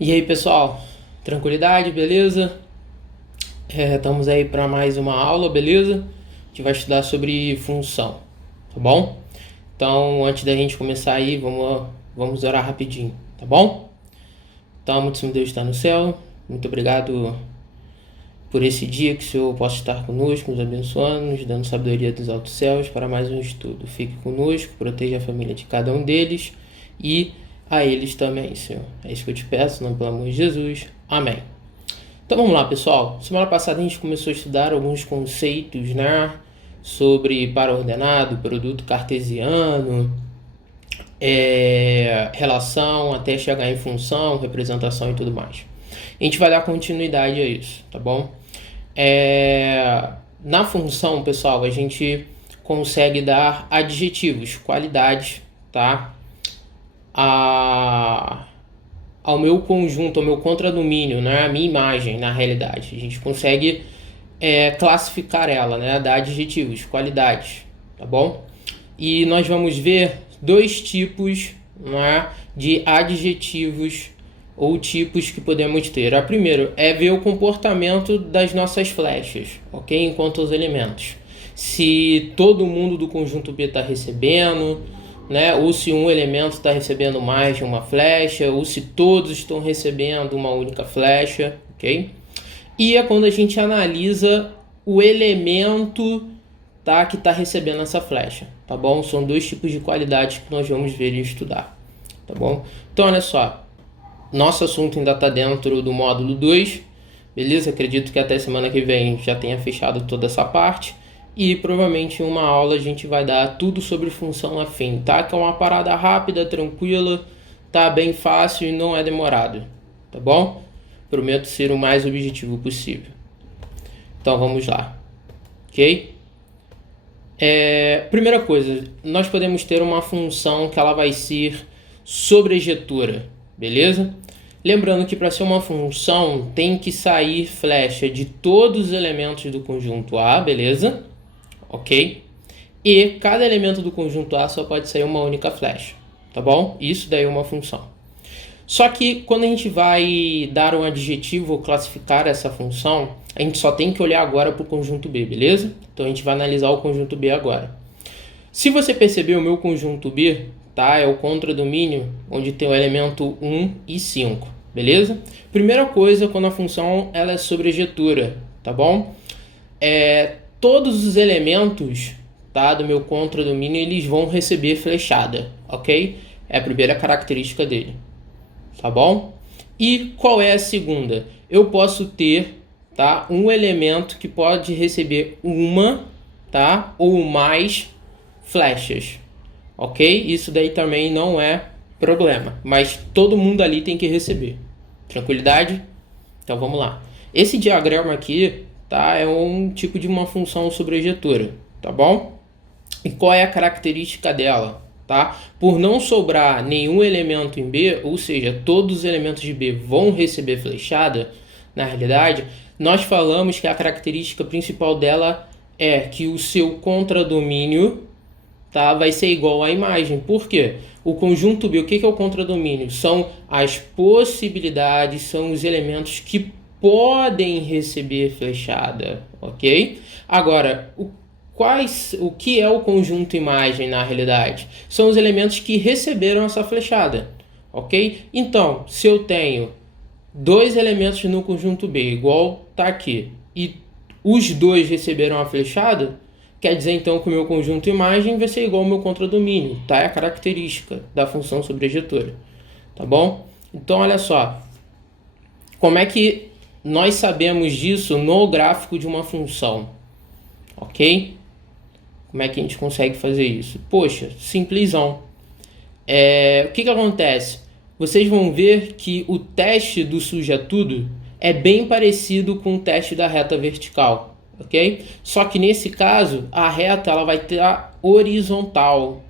E aí, pessoal? Tranquilidade, beleza? Estamos aí para mais uma aula, beleza? A gente vai estudar sobre função, tá bom? Então, antes da gente começar aí, vamos orar rapidinho, tá bom? Então, muito Deus está no céu. Muito obrigado por esse dia que o Senhor possa estar conosco, nos abençoando, nos dando sabedoria dos altos céus para mais um estudo. Fique conosco, proteja a família de cada um deles e a eles também, Senhor. É isso que eu te peço, no pelo amor de Jesus. Amém. Então vamos lá, pessoal. Semana passada a gente começou a estudar alguns conceitos, né? Sobre par ordenado, produto cartesiano, relação até chegar em função, representação e tudo mais. A gente vai dar continuidade a isso, tá bom? Na função, pessoal, a gente consegue dar adjetivos, qualidades, tá? Ao meu conjunto, ao meu contradomínio, né? A minha imagem, na realidade. A gente consegue classificar ela, né? Dar adjetivos, qualidades, tá bom? E nós vamos ver dois tipos, né, de adjetivos ou tipos que podemos ter. A primeiro é ver o comportamento das nossas flechas, ok? Enquanto os elementos. Se todo mundo do conjunto B está recebendo, né? Ou se um elemento está recebendo mais de uma flecha, ou se todos estão recebendo uma única flecha, ok? E é quando a gente analisa o elemento, tá, que está recebendo essa flecha, tá bom? São dois tipos de qualidades que nós vamos ver e estudar, tá bom? Então, olha só, nosso assunto ainda está dentro do módulo 2, beleza? Acredito que até semana que vem já tenha fechado toda essa parte. E provavelmente em uma aula a gente vai dar tudo sobre função afim, tá? Que é uma parada rápida, tranquila, tá bem fácil e não é demorado, tá bom? Prometo ser o mais objetivo possível. Então vamos lá, ok? Primeira coisa, nós podemos ter uma função que ela vai ser sobrejetora, beleza? Lembrando que para ser uma função tem que sair flecha de todos os elementos do conjunto A, beleza? Ok? E cada elemento do conjunto A só pode sair uma única flecha, tá bom? Isso daí é uma função. Só que quando a gente vai dar um adjetivo ou classificar essa função, a gente só tem que olhar agora para o conjunto B, beleza? Então a gente vai analisar o conjunto B agora. Se você perceber, o meu conjunto B, tá, é o contradomínio, onde tem o elemento 1 e 5, beleza? Primeira coisa, quando a função ela é sobrejetora, tá bom? Todos os elementos, tá, do meu contradomínio, eles vão receber flechada, ok? É a primeira característica dele, tá bom? E qual é a segunda? Eu posso ter, tá, um elemento que pode receber uma, tá, ou mais flechas, ok? Isso daí também não é problema, mas todo mundo ali tem que receber. Tranquilidade? Então vamos lá. Esse diagrama aqui, tá, é um tipo de uma função sobrejetora, tá bom? E qual é a característica dela? Tá? Por não sobrar nenhum elemento em B, ou seja, todos os elementos de B vão receber flechada, na realidade, nós falamos que a característica principal dela é que o seu contradomínio, tá, vai ser igual à imagem. Por quê? O conjunto B, o que é o contradomínio? São as possibilidades, são os elementos que podem receber flechada, ok? Agora, o que é o conjunto imagem na realidade? São os elementos que receberam essa flechada, ok? Então, se eu tenho dois elementos no conjunto B, igual tá aqui, e os dois receberam a flechada, quer dizer então que o meu conjunto imagem vai ser igual ao meu contradomínio, tá? É a característica da função sobrejetora, tá bom? Então, olha só, como é que nós sabemos disso no gráfico de uma função, ok? Como é que a gente consegue fazer isso? Poxa, simplesão. O que acontece? Vocês vão ver que o teste do suja tudo é bem parecido com o teste da reta vertical, ok? Só que nesse caso, a reta ela vai estar horizontal,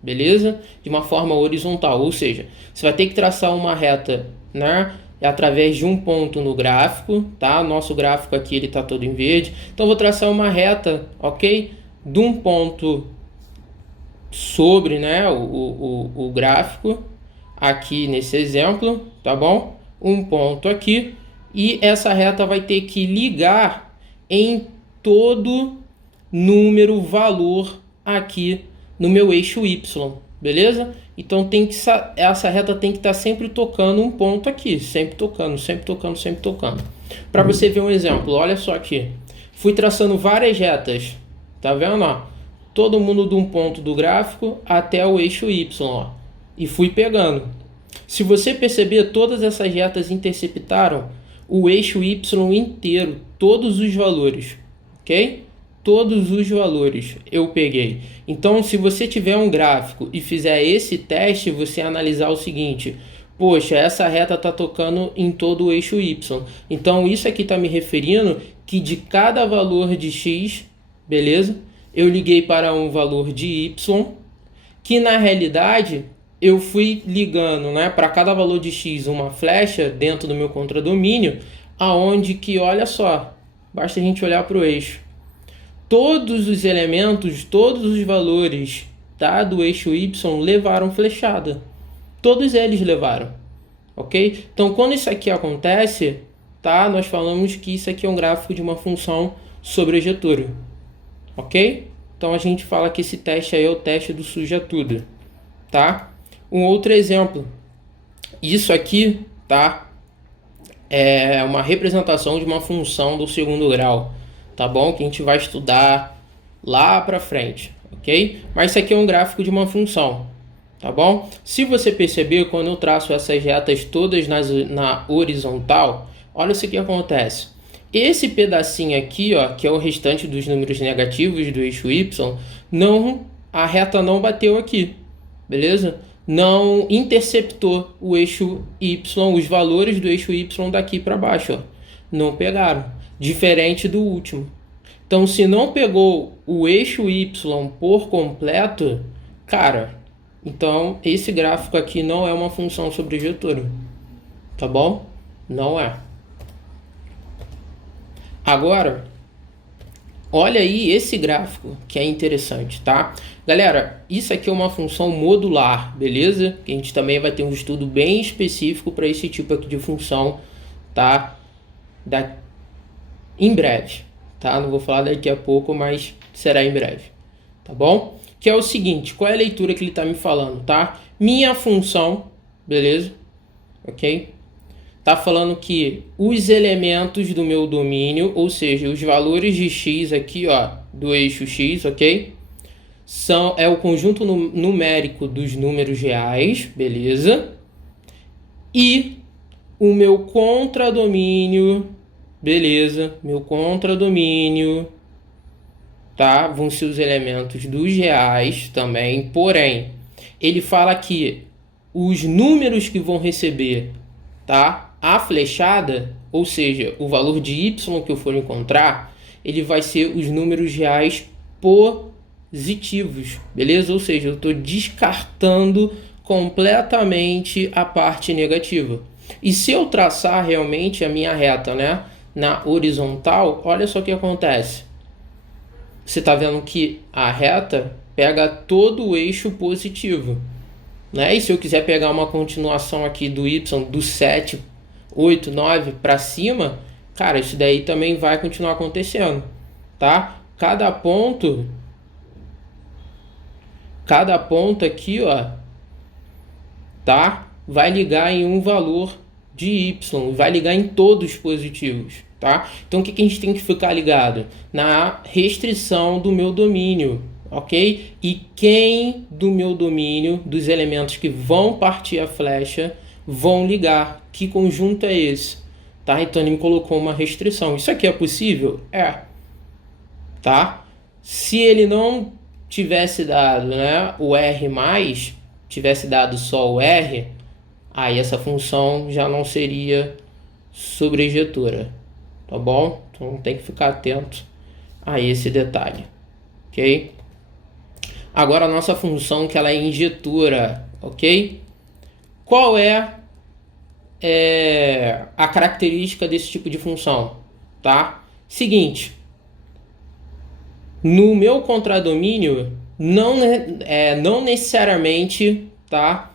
beleza? De uma forma horizontal, ou seja, você vai ter que traçar uma reta, né, através de um ponto no gráfico, tá? Nosso gráfico aqui ele está todo em verde, então eu vou traçar uma reta, ok? De um ponto sobre, né, o gráfico aqui nesse exemplo, tá bom? um ponto aqui, e essa reta vai ter que ligar em todo número, valor aqui no meu eixo Y, beleza? Então essa reta tem que estar sempre tocando um ponto aqui, sempre tocando, sempre tocando, sempre tocando. Para você ver um exemplo, olha só aqui. Fui traçando várias retas, tá vendo? Ó? Todo mundo de um ponto do gráfico até o eixo Y, ó, e fui pegando. Se você perceber, todas essas retas interceptaram o eixo Y inteiro, todos os valores, ok? Todos os valores eu peguei. Então, se você tiver um gráfico e fizer esse teste, você analisar o seguinte: poxa, essa reta está tocando em todo o eixo Y. Então, isso aqui está me referindo que de cada valor de X, beleza? Eu liguei para um valor de Y, que na realidade eu fui ligando, né, para cada valor de X uma flecha dentro do meu contradomínio, aonde que, olha só, basta a gente olhar para o eixo. Todos os elementos, todos os valores, tá, do eixo Y levaram flechada. Todos eles levaram, ok? Então, quando isso aqui acontece, tá, nós falamos que isso aqui é um gráfico de uma função sobrejetora, ok? Então, a gente fala que esse teste aí é o teste do suja tudo, tá? Um outro exemplo, isso aqui, tá, é uma representação de uma função do segundo grau, tá bom? Que a gente vai estudar lá para frente, ok? Mas isso aqui é um gráfico de uma função, tá bom? Se você perceber, quando eu traço essas retas todas na horizontal, olha o que acontece. Esse pedacinho aqui, ó, que é o restante dos números negativos do eixo Y, a reta não bateu aqui, beleza? Não interceptou o eixo Y, os valores do eixo Y daqui para baixo, ó. Não pegaram, diferente do último. Então, se não pegou o eixo Y por completo, cara, então esse gráfico aqui não é uma função sobrejetora, tá bom? Não é. Agora, olha aí esse gráfico que é interessante, tá? Galera, isso aqui é uma função modular, beleza? Que a gente também vai ter um estudo bem específico para esse tipo aqui de função, tá? Em breve, tá? Não vou falar daqui a pouco, mas será em breve, tá bom? Que é o seguinte, qual é a leitura que ele está me falando, tá? Minha função, beleza? Ok? Tá falando que os elementos do meu domínio, ou seja, os valores de x aqui, ó, do eixo x, ok? É o conjunto numérico dos números reais, beleza? E o meu contradomínio, beleza? Meu contradomínio, tá? Vão ser os elementos dos reais também, porém, ele fala que os números que vão receber, tá, a flechada, ou seja, o valor de y que eu for encontrar, ele vai ser os números reais positivos, beleza? Ou seja, eu estou descartando completamente a parte negativa. E se eu traçar realmente a minha reta, né, na horizontal, olha só o que acontece. Você está vendo que a reta pega todo o eixo positivo, né? E se eu quiser pegar uma continuação aqui do y, do 7, 8, 9 para cima, cara, isso daí também vai continuar acontecendo, tá? Cada ponto aqui, ó, tá? Vai ligar em um valor de y, vai ligar em todos positivos, tá? Então o que a gente tem que ficar ligado? Na restrição do meu domínio, ok? E quem do meu domínio, dos elementos que vão partir a flecha, vão ligar. Que conjunto é esse? Tá? Então ele me colocou uma restrição. Isso aqui é possível? É. Tá? Se ele não tivesse dado, né, o R+, tivesse dado só o R, aí essa função já não seria sobrejetora. Tá bom? Então tem que ficar atento a esse detalhe. Ok? Agora a nossa função que ela é injetora, ok? Qual é a característica desse tipo de função, tá? Seguinte, no meu contradomínio não necessariamente, tá?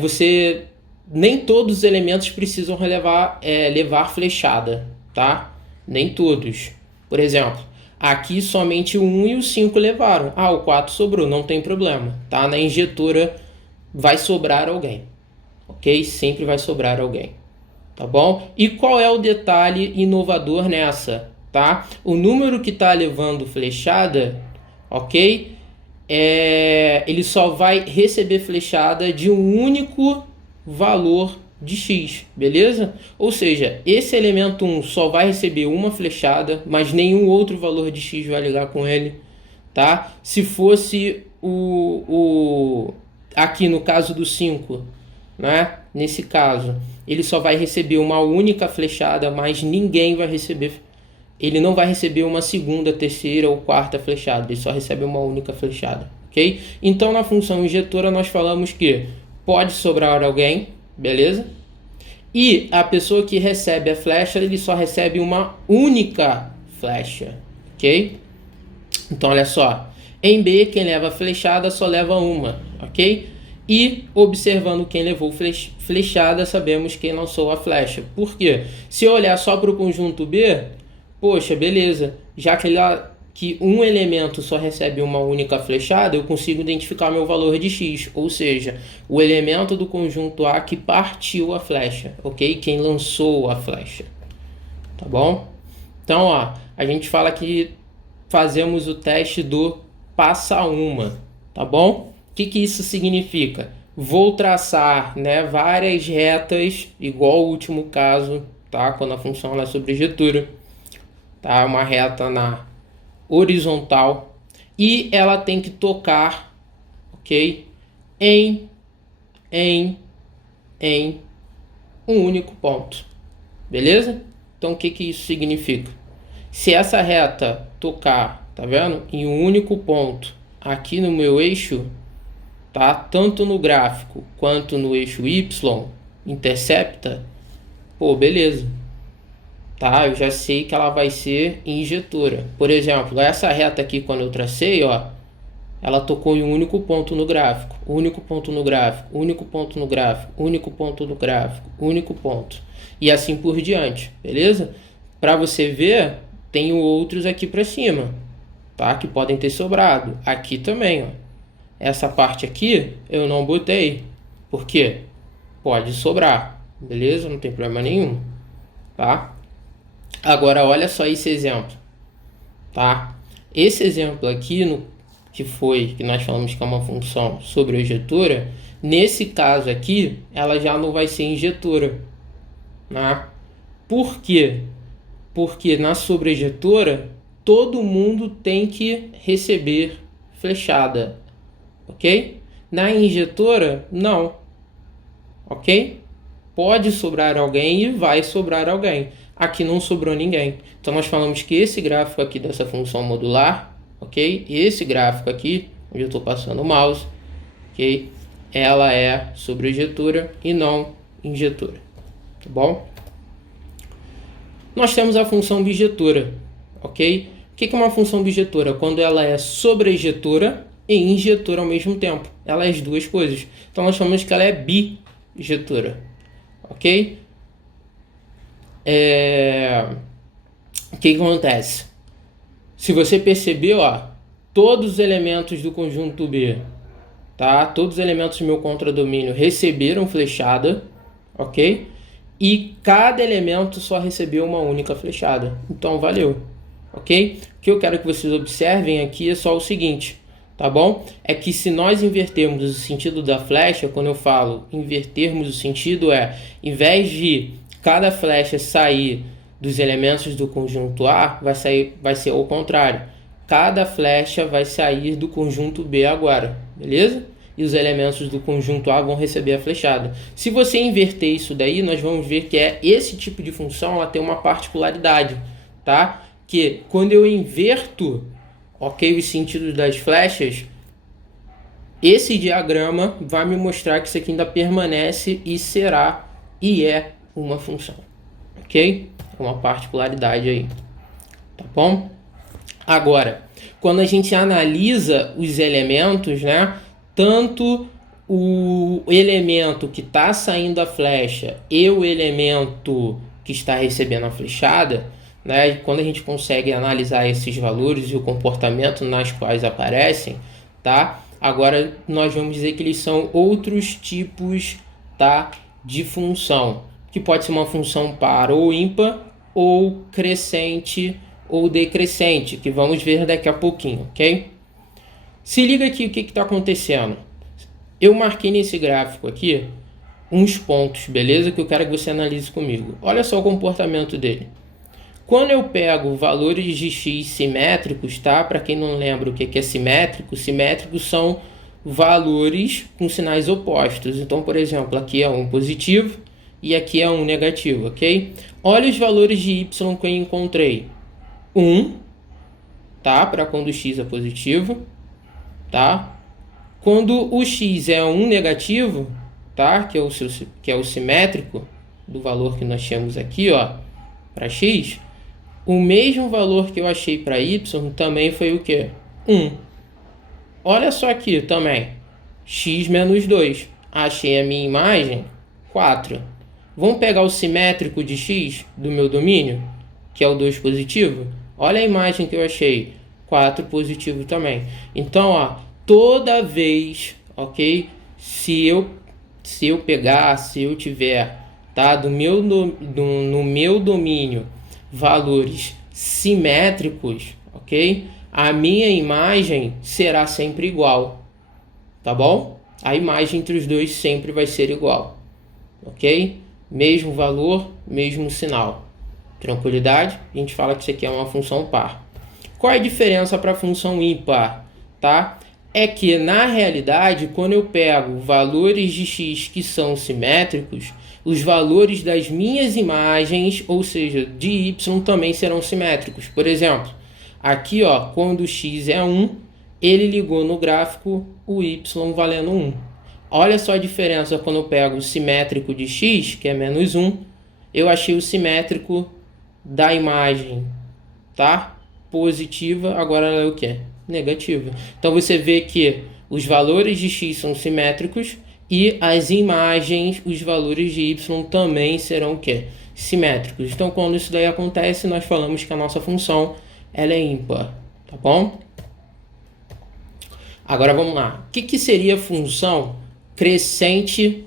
Você nem todos os elementos precisam levar flechada, tá? Nem todos. Por exemplo, aqui somente o 1 e o 5 levaram. Ah, o 4 sobrou, não tem problema, tá? Na injetora vai sobrar alguém, ok? Sempre vai sobrar alguém, tá bom? E qual é o detalhe inovador nessa, tá? O número que está levando flechada, ok? Ele só vai receber flechada de um único valor de x, beleza? Ou seja, esse elemento 1 só vai receber uma flechada, mas nenhum outro valor de x vai ligar com ele, tá? Se fosse aqui no caso do 5, né? Nesse caso, ele só vai receber uma única flechada, mas ninguém vai receber. Ele não vai receber uma segunda, terceira ou quarta flechada, ele só recebe uma única flechada, ok? Então, na função injetora, nós falamos que pode sobrar alguém, beleza? E a pessoa que recebe a flecha, ele só recebe uma única flecha, ok? Então, olha só. Em B, quem leva flechada só leva uma, ok? E, observando quem levou flechada, sabemos quem lançou a flecha. Por quê? Se eu olhar só para o conjunto B, poxa, beleza. Já que um elemento só recebe uma única flechada, eu consigo identificar meu valor de x, ou seja, o elemento do conjunto A que partiu a flecha, ok? Quem lançou a flecha, tá bom? Então, ó, a gente fala que fazemos o teste do passa uma, tá bom? O que isso significa? Vou traçar, né, várias retas, igual o último caso, tá? Quando a função é sobre ejetura, tá? Uma reta na horizontal e ela tem que tocar, ok? Em um único ponto, beleza? Então o que isso significa? Se essa reta tocar, tá vendo? Em um único ponto aqui no meu eixo, tá? Tanto no gráfico quanto no eixo Y, intercepta, pô, beleza. Tá? Eu já sei que ela vai ser injetora. Por exemplo, essa reta aqui, quando eu tracei, ó, ela tocou em um único ponto no gráfico, único ponto no gráfico, único ponto no gráfico, único ponto no gráfico, único ponto. E assim por diante, beleza? Para você ver, tenho outros aqui para cima, tá? Que podem ter sobrado. Aqui também, ó. Essa parte aqui eu não botei. Por quê? Pode sobrar, beleza? Não tem problema nenhum, tá? Agora, olha só esse exemplo, tá? Esse exemplo aqui, que nós falamos que é uma função sobre injetora, nesse caso aqui, ela já não vai ser injetora, né? Por quê? Porque na sobreinjetora, todo mundo tem que receber flechada, ok? Na injetora, não, ok? Pode sobrar alguém e vai sobrar alguém. Aqui não sobrou ninguém. Então nós falamos que esse gráfico aqui dessa função modular, ok? Esse gráfico aqui, onde eu estou passando o mouse, ok? Ela é sobreinjetora e não injetora, tá bom? Nós temos a função bijetora, ok? O que é uma função bijetora? Quando ela é sobreinjetora e injetora ao mesmo tempo. Ela é as duas coisas. Então nós falamos que ela é bijetora, ok? O que acontece? Se você percebeu, ó, todos os elementos do conjunto B, tá? Todos os elementos do meu contradomínio receberam flechada, ok? E cada elemento só recebeu uma única flechada. Então, valeu, ok? O que eu quero que vocês observem aqui é só o seguinte, tá bom? É que se nós invertermos o sentido da flecha, quando eu falo invertermos o sentido, em vez de cada flecha sair dos elementos do conjunto A, vai ser o contrário. Cada flecha vai sair do conjunto B agora, beleza? E os elementos do conjunto A vão receber a flechada. Se você inverter isso daí, nós vamos ver que esse tipo de função ela tem uma particularidade, tá? Que quando eu inverto, ok, os sentidos das flechas, esse diagrama vai me mostrar que isso aqui ainda permanece e será e é uma função, ok? Uma particularidade aí, tá bom? Agora, quando a gente analisa os elementos, né? Tanto o elemento que está saindo a flecha e o elemento que está recebendo a flechada, né? Quando a gente consegue analisar esses valores e o comportamento nas quais aparecem, tá? Agora nós vamos dizer que eles são outros tipos, tá, de função, que pode ser uma função par ou ímpar, ou crescente ou decrescente, que vamos ver daqui a pouquinho, ok? Se liga aqui o que está acontecendo. Eu marquei nesse gráfico aqui uns pontos, beleza? Que eu quero que você analise comigo. Olha só o comportamento dele. Quando eu pego valores de x simétricos, tá? Para quem não lembra o que é simétrico, simétricos são valores com sinais opostos. Então, por exemplo, aqui é um positivo e aqui é um negativo, ok? Olha os valores de y que eu encontrei. 1, tá? Para quando o x é positivo, tá? Quando o x é um negativo, tá? Que é o simétrico do valor que nós tínhamos aqui, ó, para x, o mesmo valor que eu achei para y também foi o quê? 1. Olha só aqui também, x menos 2. Achei a minha imagem, 4. Vamos pegar o simétrico de x do meu domínio, que é o 2 positivo? Olha a imagem que eu achei, 4 positivo também. Então, ó, toda vez, ok? Se eu tiver, tá, no meu domínio valores simétricos, ok? A minha imagem será sempre igual, tá bom? A imagem entre os dois sempre vai ser igual, ok? Mesmo valor, mesmo sinal. Tranquilidade? A gente fala que isso aqui é uma função par. Qual é a diferença para a função ímpar, tá? É que, na realidade, quando eu pego valores de x que são simétricos, os valores das minhas imagens, ou seja, de y, também serão simétricos. Por exemplo, aqui, ó, quando o x é 1, ele ligou no gráfico o y valendo 1. Olha só a diferença quando eu pego o simétrico de x, que é menos 1, eu achei o simétrico da imagem, tá? Positiva, agora ela é o quê? Negativa. Então você vê que os valores de x são simétricos e as imagens, os valores de y também serão o quê? Simétricos. Então quando isso daí acontece, nós falamos que a nossa função ela é ímpar, tá bom? Agora vamos lá. O que seria função crescente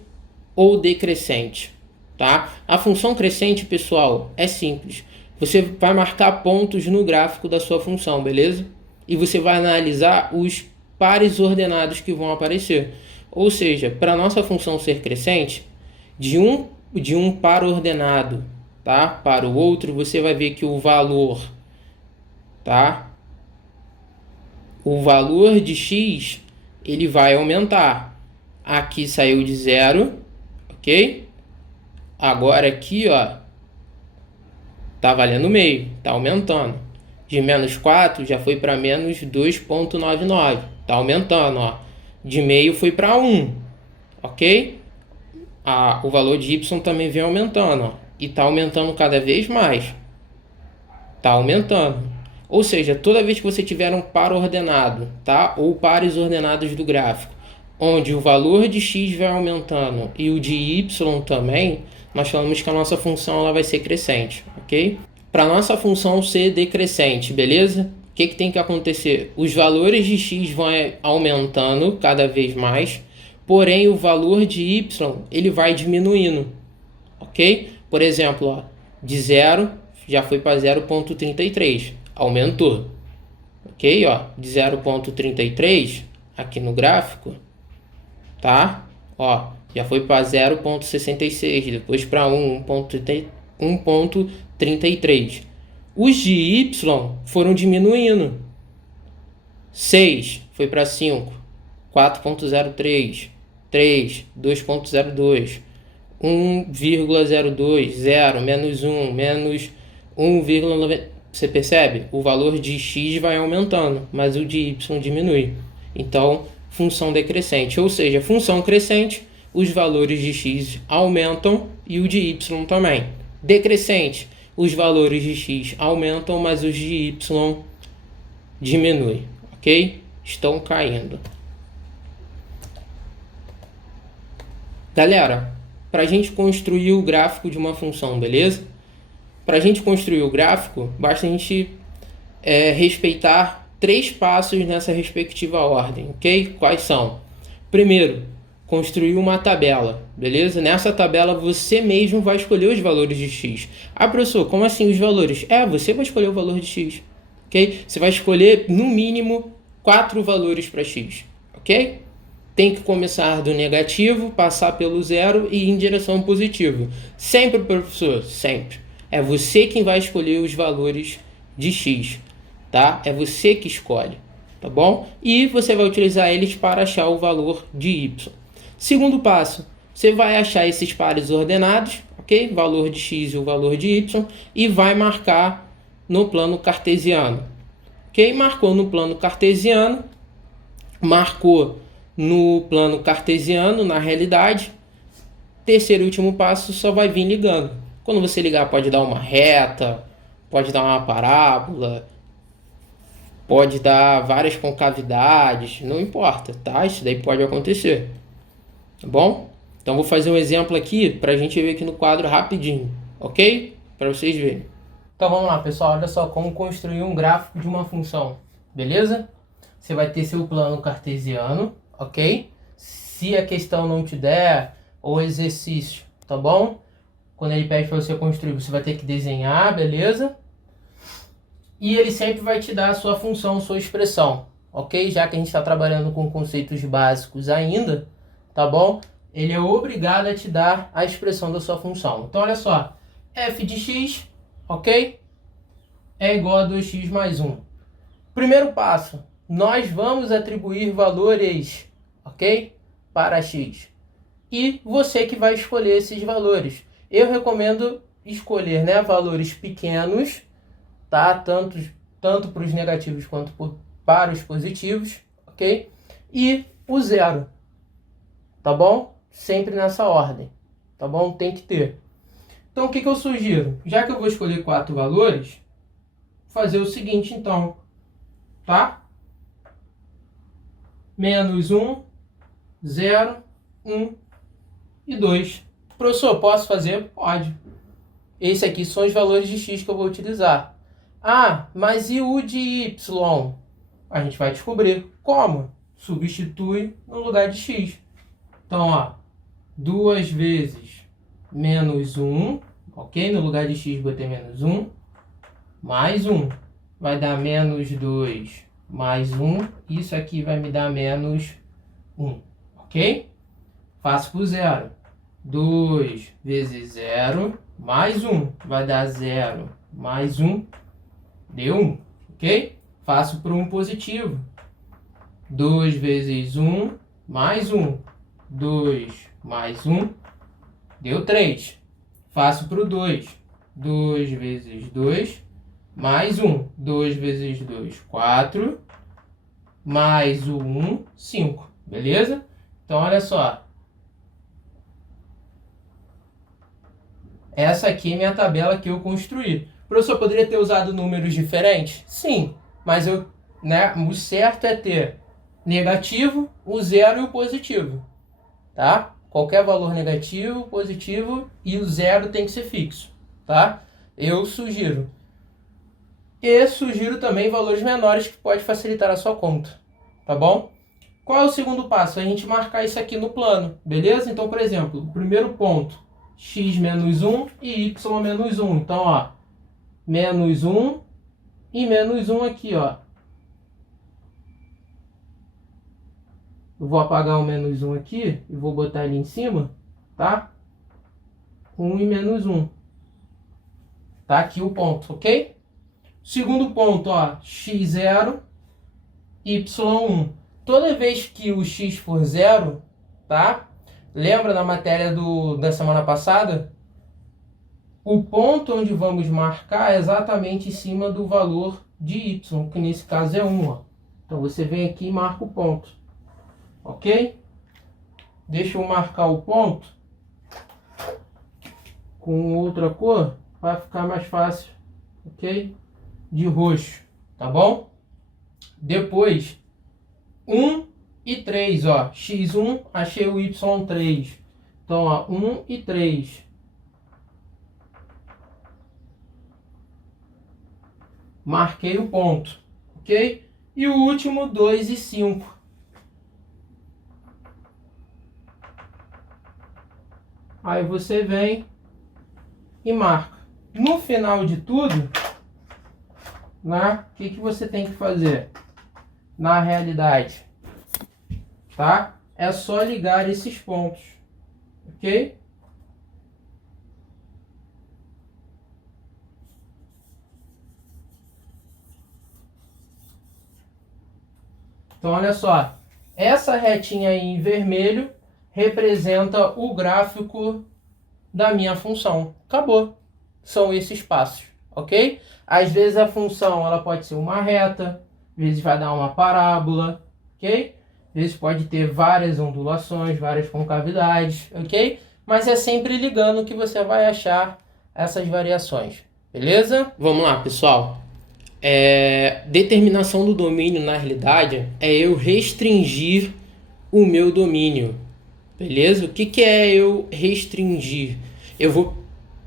ou decrescente? Tá? A função crescente, pessoal, é simples. Você vai marcar pontos no gráfico da sua função, beleza? E você vai analisar os pares ordenados que vão aparecer. Ou seja, para a nossa função ser crescente, de um par ordenado, tá, para o outro, você vai ver que o valor, tá, o valor de x, ele vai aumentar. Aqui saiu de 0, ok? Agora aqui, ó, tá valendo meio, tá aumentando. De menos 4 já foi para menos 2,99, tá aumentando, ó. De meio foi para 1, ok? O valor de y também vem aumentando, ó, e tá aumentando cada vez mais. Tá aumentando. Ou seja, toda vez que você tiver um par ordenado, tá? Ou pares ordenados do gráfico, onde o valor de x vai aumentando e o de y também, nós falamos que a nossa função ela vai ser crescente, ok? Para nossa função ser decrescente, beleza? O que tem que acontecer? Os valores de x vão aumentando cada vez mais, porém o valor de y ele vai diminuindo, ok? Por exemplo, ó, de 0 já foi para 0,33, aumentou, ok? Ó, de 0,33 aqui no gráfico, tá? Ó, já foi para 0,66, depois para 1,33. Os de y foram diminuindo. 6 foi para 5, 4,03, 3, 2,02, 1,02, 0, menos 1, menos 1,90. Você percebe? O valor de x vai aumentando, mas o de y diminui. Então, função decrescente, ou seja, função crescente, os valores de x aumentam e o de y também. Decrescente, os valores de x aumentam, mas os de y diminuem, ok? Estão caindo. Galera, para a gente construir o gráfico de uma função, beleza? Para a gente construir o gráfico, basta a gente respeitar 3 passos nessa respectiva ordem, ok? Quais são? Primeiro, construir uma tabela, beleza? Nessa tabela você mesmo vai escolher os valores de x. Ah, professor, como assim os valores? Você vai escolher o valor de x, ok? Você vai escolher no mínimo 4 valores para x, ok? Tem que começar do negativo, passar pelo zero e ir em direção ao positivo. Sempre, professor, sempre. É você quem vai escolher os valores de x, tá? É você que escolhe, tá bom? E você vai utilizar eles para achar o valor de y. Segundo passo, você vai achar esses pares ordenados, ok? Valor de x e o valor de y, e vai marcar no plano cartesiano, ok? Marcou no plano cartesiano, marcou no plano cartesiano, na realidade, terceiro e último passo só vai vir ligando. Quando você ligar, pode dar uma reta, pode dar uma parábola, pode dar várias concavidades, não importa, tá? Isso daí pode acontecer, tá bom? Então vou fazer um exemplo aqui para a gente ver aqui no quadro rapidinho, ok? Para vocês verem. Então vamos lá, pessoal, olha só como construir um gráfico de uma função, beleza? Você vai ter seu plano cartesiano, ok? Se a questão não te der, ou exercício, tá bom? Quando ele pede para você construir, você vai ter que desenhar, beleza? E ele sempre vai te dar a sua função, sua expressão, ok? Já que a gente está trabalhando com conceitos básicos ainda, tá bom? Ele é obrigado a te dar a expressão da sua função. Então, olha só, f de x, ok? É igual a 2x mais 1. Primeiro passo, nós vamos atribuir valores, ok? Para x. E você que vai escolher esses valores. Eu recomendo escolher, né, valores pequenos, tá? Tanto para os negativos quanto para os positivos, ok? E o zero, tá bom? Sempre nessa ordem, tá bom? Tem que ter. Então, o que eu sugiro? Já que eu vou escolher 4 valores, fazer o seguinte, então, tá? Menos 1, 0, 1 e 2. Professor, posso fazer? Pode. Esse aqui são os valores de x que eu vou utilizar. Ah, mas e o de y? A gente vai descobrir. Como? Substitui no lugar de x. Então, ó, 2 vezes menos 1, ok? No lugar de x botei menos 1, mais 1. Vai dar menos 2 mais 1. Isso aqui vai me dar menos 1, ok? Faço por zero. 2 vezes 0 mais 1 vai dar 0 mais 1, deu 1, ok? Faço para um positivo. 2 vezes 1 mais 1, 2 mais 1, deu 3. Faço para o 2. 2 vezes 2 mais 1, 2 vezes 2, 4, mais o 1, 5, beleza? Então, olha só. Essa aqui é minha tabela que eu construí. Professor, poderia ter usado números diferentes? Sim, mas o certo é ter negativo, o zero e o positivo, tá? Qualquer valor negativo, positivo e o zero tem que ser fixo, tá? Eu sugiro. E sugiro também valores menores que pode facilitar a sua conta, tá bom? Qual é o segundo passo? A gente marcar isso aqui no plano, beleza? Então, por exemplo, o primeiro ponto, x menos 1 e y menos 1. Então, ó, menos 1 e menos 1 aqui, ó. Eu vou apagar o menos 1 aqui e vou botar ele em cima, tá? 1 e menos 1. Tá aqui o ponto, ok? Segundo ponto, ó, x0, y1. Toda vez que o x for 0, tá? Lembra da matéria da semana passada? O ponto onde vamos marcar é exatamente em cima do valor de y, que nesse caso é 1. Ó. Então você vem aqui e marca o ponto. Ok? Deixa eu marcar o ponto com outra cor para ficar mais fácil. Ok? De roxo. Tá bom? Depois, 1 e 3, ó. x1, achei o y3. Então, ó, 1 e 3. Marquei o ponto, ok? E o último, 2 e 5. Aí você vem e marca. No final de tudo, né, o que você tem que fazer? Na realidade, tá? É só ligar esses pontos, ok? Então, olha só. Essa retinha aí em vermelho representa o gráfico da minha função. Acabou. São esses passos, ok? Às vezes a função ela pode ser uma reta, às vezes vai dar uma parábola, ok? Às vezes pode ter várias ondulações, várias concavidades, ok? Mas é sempre ligando que você vai achar essas variações, beleza? Vamos lá, pessoal. Determinação do domínio, na realidade, é eu restringir o meu domínio, beleza? O que é eu restringir?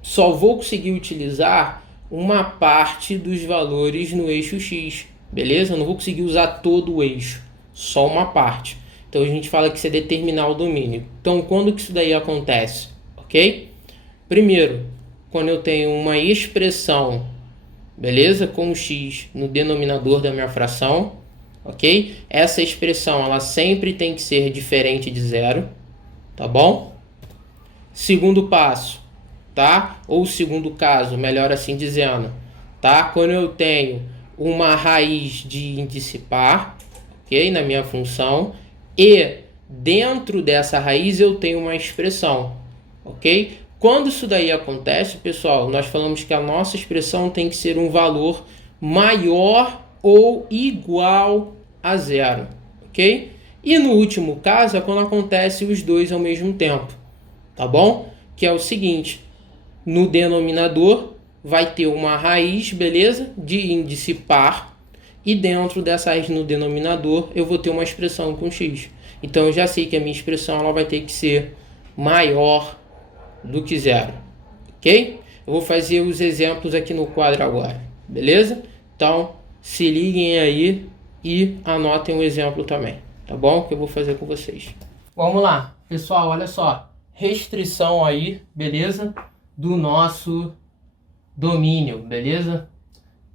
Só vou conseguir utilizar uma parte dos valores no eixo X, beleza? Eu não vou conseguir usar todo o eixo, só uma parte. Então a gente fala que isso é determinar o domínio. Então quando que isso daí acontece? Ok? Primeiro, quando eu tenho uma expressão, beleza? Com o x no denominador da minha fração, ok? Essa expressão ela sempre tem que ser diferente de zero, tá bom? Segundo passo, tá? Ou segundo caso, melhor assim dizendo, tá? Quando eu tenho uma raiz de índice par, ok? Na minha função, e dentro dessa raiz eu tenho uma expressão, ok? Quando isso daí acontece, pessoal, nós falamos que a nossa expressão tem que ser um valor maior ou igual a zero, ok? E no último caso é quando acontece os dois ao mesmo tempo, tá bom? Que é o seguinte, no denominador vai ter uma raiz, beleza? De índice par, e dentro dessa raiz no denominador eu vou ter uma expressão com x. Então eu já sei que a minha expressão ela vai ter que ser maior do que zero, ok? Eu vou fazer os exemplos aqui no quadro agora, beleza? Então, se liguem aí e anotem o exemplo também, tá bom? Que eu vou fazer com vocês. Vamos lá, pessoal, olha só. Restrição aí, beleza? Do nosso domínio, beleza?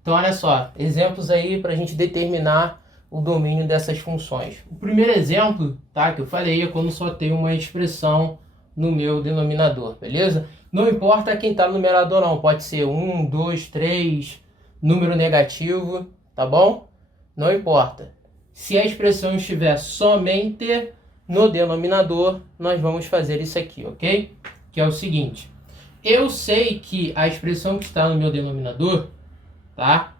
Então, olha só, exemplos aí para a gente determinar o domínio dessas funções. O primeiro exemplo, tá, que eu falei, é quando só tem uma expressão no meu denominador, beleza? Não importa quem está no numerador não, pode ser 1, 2, 3, número negativo, tá bom? Não importa. Se a expressão estiver somente no denominador, nós vamos fazer isso aqui, ok? Que é o seguinte, eu sei que a expressão que está no meu denominador, tá?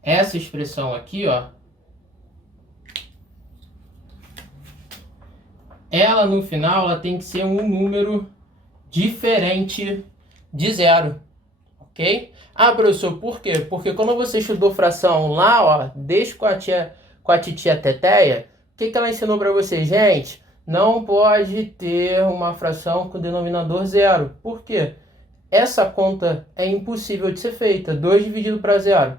Essa expressão aqui, ó, ela no final ela tem que ser um número diferente de zero, ok? Ah, professor, por quê? Porque quando você estudou fração lá, ó, desde com a titia Teteia, o que ela ensinou para você? Gente, não pode ter uma fração com denominador zero. Por quê? Essa conta é impossível de ser feita. 2 dividido para zero.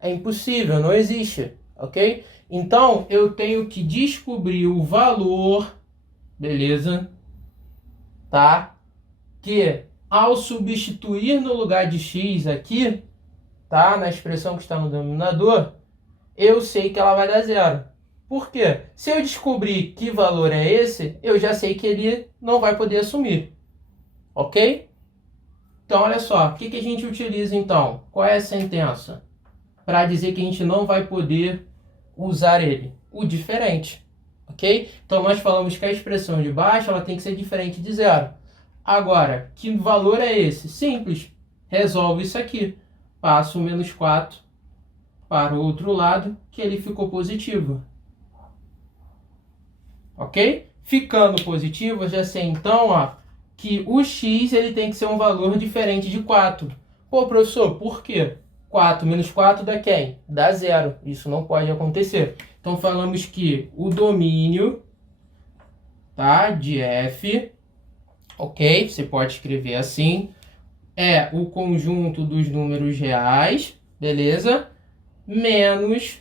É impossível, não existe, ok? Então, eu tenho que descobrir o valor, beleza? Tá? Que ao substituir no lugar de x aqui, tá? Na expressão que está no denominador, eu sei que ela vai dar zero. Por quê? Se eu descobrir que valor é esse, eu já sei que ele não vai poder assumir, ok? Então, olha só, o que a gente utiliza então? Qual é a sentença? Para dizer que a gente não vai poder usar ele? O diferente, ok? Então, nós falamos que a expressão de baixo ela tem que ser diferente de zero. Agora, que valor é esse? Simples. Resolve isso aqui. Passo o menos 4 para o outro lado, que ele ficou positivo. Ok? Ficando positivo, eu já sei então, ó, que o x ele tem que ser um valor diferente de 4. Pô, professor, por quê? 4 menos 4 dá quem? Dá 0. Isso não pode acontecer. Então, falamos que o domínio, tá, de f, ok? Você pode escrever assim, é o conjunto dos números reais, beleza? Menos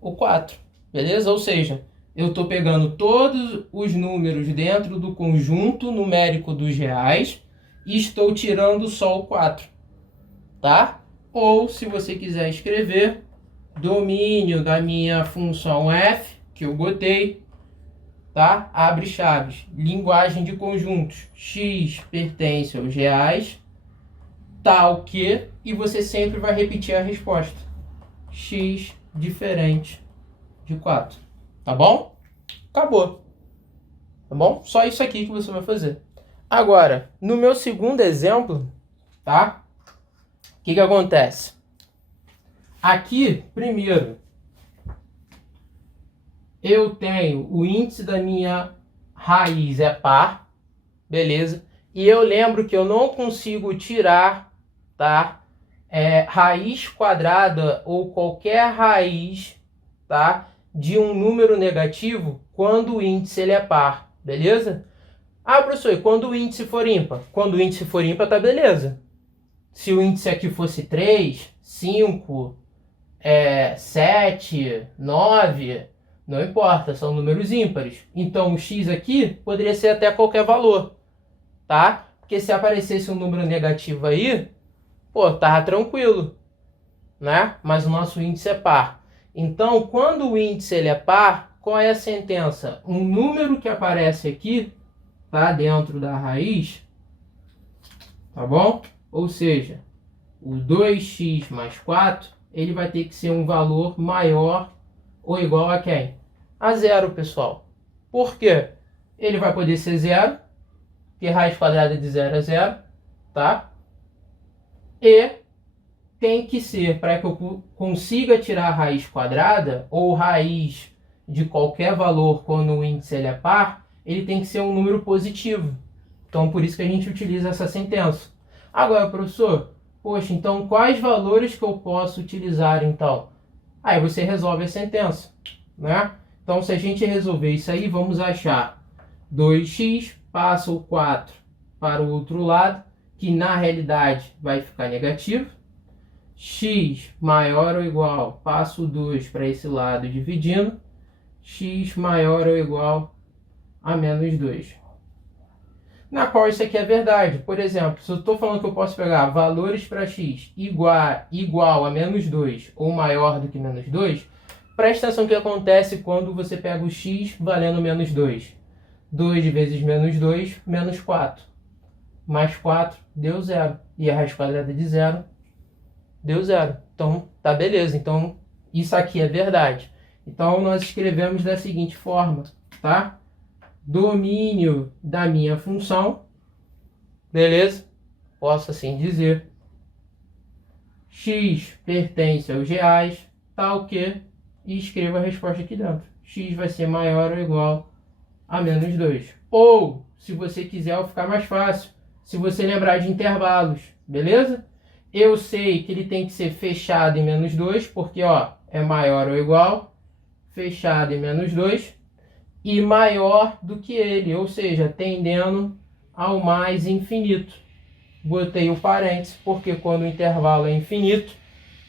o 4, beleza? Ou seja, eu estou pegando todos os números dentro do conjunto numérico dos reais e estou tirando só o 4, tá? Ou, se você quiser escrever, domínio da minha função f, que eu botei, tá? Abre chaves, linguagem de conjuntos, x pertence aos reais, tal que, e você sempre vai repetir a resposta, x diferente de 4, tá bom? Acabou, tá bom? Só isso aqui que você vai fazer. Agora, no meu segundo exemplo, tá? O que acontece? Aqui, primeiro, eu tenho o índice da minha raiz é par, beleza? E eu lembro que eu não consigo tirar, tá? Raiz quadrada ou qualquer raiz, tá? De um número negativo quando o índice ele é par, beleza? Ah, professor, e quando o índice for ímpar? Quando o índice for ímpar, tá beleza. Se o índice aqui fosse 3, 5, 7, 9, não importa, são números ímpares. Então o x aqui poderia ser até qualquer valor, tá? Porque se aparecesse um número negativo aí, pô, tava tranquilo, né? Mas o nosso índice é par. Então, quando o índice ele é par, qual é a sentença? Um número que aparece aqui, tá, dentro da raiz, tá bom? Ou seja, o 2x mais 4, ele vai ter que ser um valor maior ou igual a quem? A 0, pessoal. Por quê? Ele vai poder ser 0, porque raiz quadrada de 0 é 0, tá? E tem que ser, para que eu consiga tirar a raiz quadrada, ou raiz de qualquer valor quando o índice ele é par, ele tem que ser um número positivo. Então, por isso que a gente utiliza essa sentença. Agora, professor, poxa, então quais valores que eu posso utilizar, então? Aí você resolve a sentença, né? Então, se a gente resolver isso aí, vamos achar 2x, passa o 4 para o outro lado, que na realidade vai ficar negativo. X maior ou igual, passo o 2 para esse lado dividindo, x maior ou igual a menos 2. Na qual isso aqui é verdade. Por exemplo, se eu estou falando que eu posso pegar valores para x igual a menos 2 ou maior do que menos 2, presta atenção no que acontece quando você pega o x valendo menos 2. 2 vezes menos 2, menos 4. Mais 4 deu 0. E a raiz quadrada de 0 deu 0. Então, tá beleza. Então, isso aqui é verdade. Então, nós escrevemos da seguinte forma, tá? Domínio da minha função, beleza? Posso assim dizer. X pertence aos reais, tal que, e escrevo a resposta aqui dentro. X vai ser maior ou igual a menos 2. Ou, se você quiser, vai ficar mais fácil, se você lembrar de intervalos, beleza? Eu sei que ele tem que ser fechado em menos 2, porque ó, é maior ou igual, fechado em menos 2, e maior do que ele, ou seja, tendendo ao mais infinito. Botei o parênteses, porque quando o intervalo é infinito,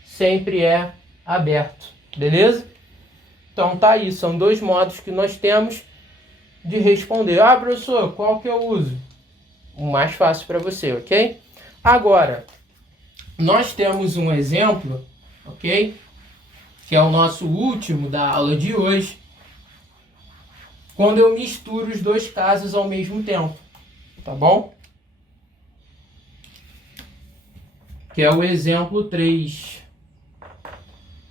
sempre é aberto, beleza? Então tá aí, são dois modos que nós temos de responder. Ah, professor, qual que eu uso? O mais fácil para você, ok? Agora, nós temos um exemplo, ok? Que é o nosso último da aula de hoje, quando eu misturo os dois casos ao mesmo tempo, tá bom? Que é o exemplo 3,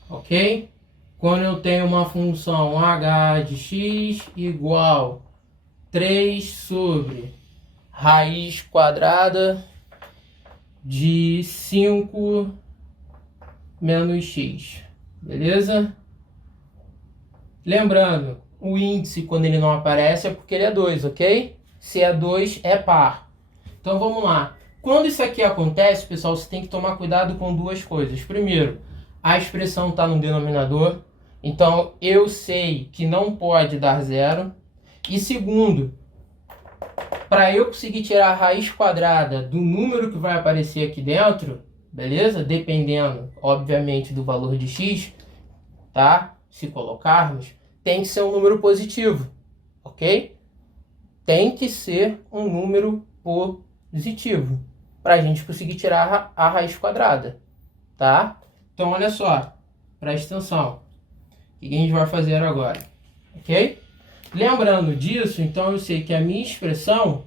ok? Quando eu tenho uma função h de x igual 3 sobre raiz quadrada de 5 menos x, beleza? Lembrando, o índice, quando ele não aparece, é porque ele é 2, ok? Se é 2, é par. Então, vamos lá. Quando isso aqui acontece, pessoal, você tem que tomar cuidado com duas coisas. Primeiro, a expressão está no denominador, então eu sei que não pode dar zero. E segundo, para eu conseguir tirar a raiz quadrada do número que vai aparecer aqui dentro, beleza? Dependendo, obviamente, do valor de x, tá? Se colocarmos, tem que ser um número positivo, ok? Tem que ser um número positivo para a gente conseguir tirar a raiz quadrada, tá? Então, olha só, presta atenção. O que a gente vai fazer agora, ok? Lembrando disso, então eu sei que a minha expressão,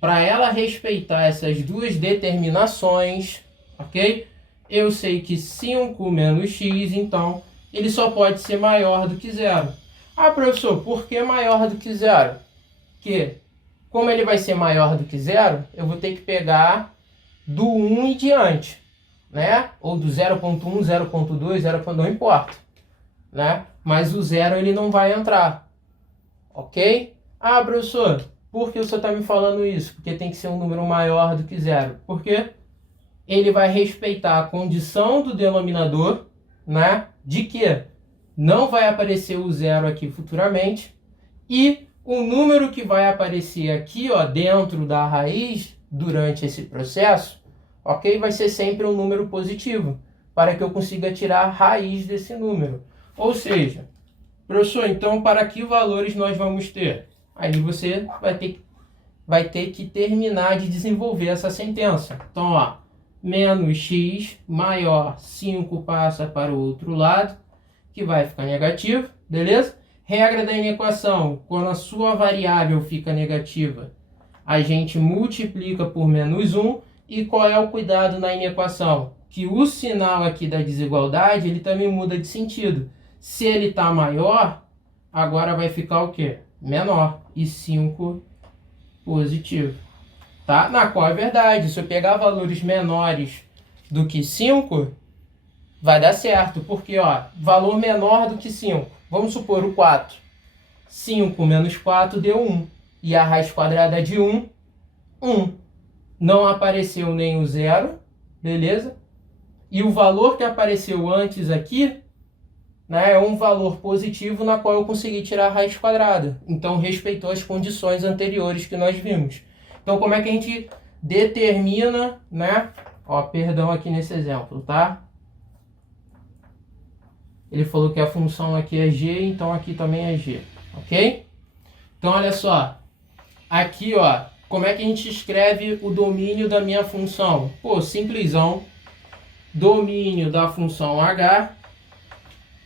para ela respeitar essas duas determinações, ok? Eu sei que 5 menos x, então, ele só pode ser maior do que zero. Ah, professor, por que maior do que zero? Porque, como ele vai ser maior do que zero, eu vou ter que pegar do 1 em diante, né? Ou do 0.1, 0.2, 0.2, não importa, né? Mas o zero ele não vai entrar. Ok? Ah, professor, por que o senhor está me falando isso? Porque tem que ser um número maior do que zero. Por quê? Ele vai respeitar a condição do denominador, né? De que não vai aparecer o zero aqui futuramente. E o número que vai aparecer aqui, ó, dentro da raiz, durante esse processo, ok? Vai ser sempre um número positivo, para que eu consiga tirar a raiz desse número. Ou seja, professor, então para que valores nós vamos ter? Aí você vai ter que terminar de desenvolver essa sentença. Então, ó, menos x maior 5 passa para o outro lado, que vai ficar negativo, beleza? Regra da inequação, quando a sua variável fica negativa, a gente multiplica por menos 1. E qual é o cuidado na inequação? Que o sinal aqui da desigualdade, ele também muda de sentido. Se ele está maior, agora vai ficar o quê? Menor. E 5 positivo. Tá? Na qual é verdade. Se eu pegar valores menores do que 5, vai dar certo. Porque, ó, valor menor do que 5. Vamos supor o 4. 5 menos 4 deu 1. E a raiz quadrada de 1, 1. Não apareceu nem o zero, beleza? E o valor que apareceu antes aqui, né, é um valor positivo na qual eu consegui tirar a raiz quadrada. Então, respeitou as condições anteriores que nós vimos. Então, como é que a gente determina, né? Ó, perdão aqui nesse exemplo, tá? Ele falou que a função aqui é g, então aqui também é g, ok? Então, olha só. Aqui, ó, como é que a gente escreve o domínio da minha função? Pô, simplesão. Domínio da função h,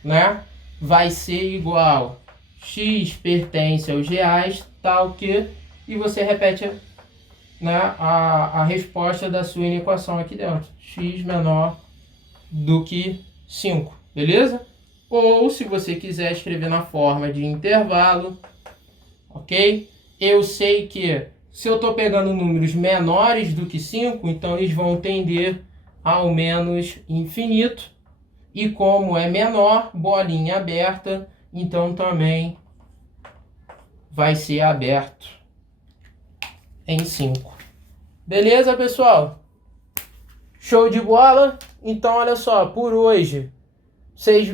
né, vai ser igual x pertence aos reais, tal que, e você repete, né, a resposta da sua inequação aqui dentro. X menor do que 5, beleza? Ou, se você quiser escrever na forma de intervalo, ok? Eu sei que se eu estou pegando números menores do que 5, então eles vão tender ao menos infinito. E como é menor, bolinha aberta, então também vai ser aberto em 5. Beleza, pessoal? Show de bola? Então, olha só, por hoje,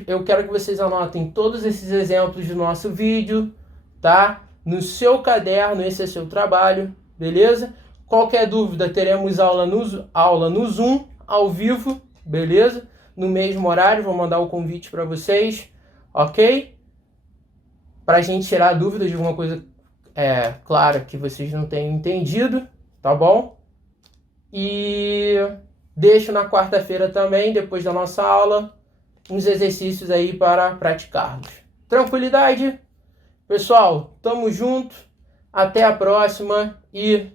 eu quero que vocês anotem todos esses exemplos do nosso vídeo, tá? No seu caderno, esse é seu trabalho, beleza? Qualquer dúvida, teremos aula no Zoom, ao vivo, beleza? No mesmo horário, vou mandar o convite para vocês, ok? Para a gente tirar dúvidas de alguma coisa, claro, que vocês não tenham entendido, tá bom? E deixo na quarta-feira também, depois da nossa aula, uns exercícios aí para praticarmos. Tranquilidade? Pessoal, tamo junto, até a próxima e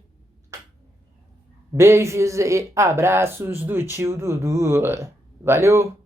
beijos e abraços do tio Dudu. Valeu!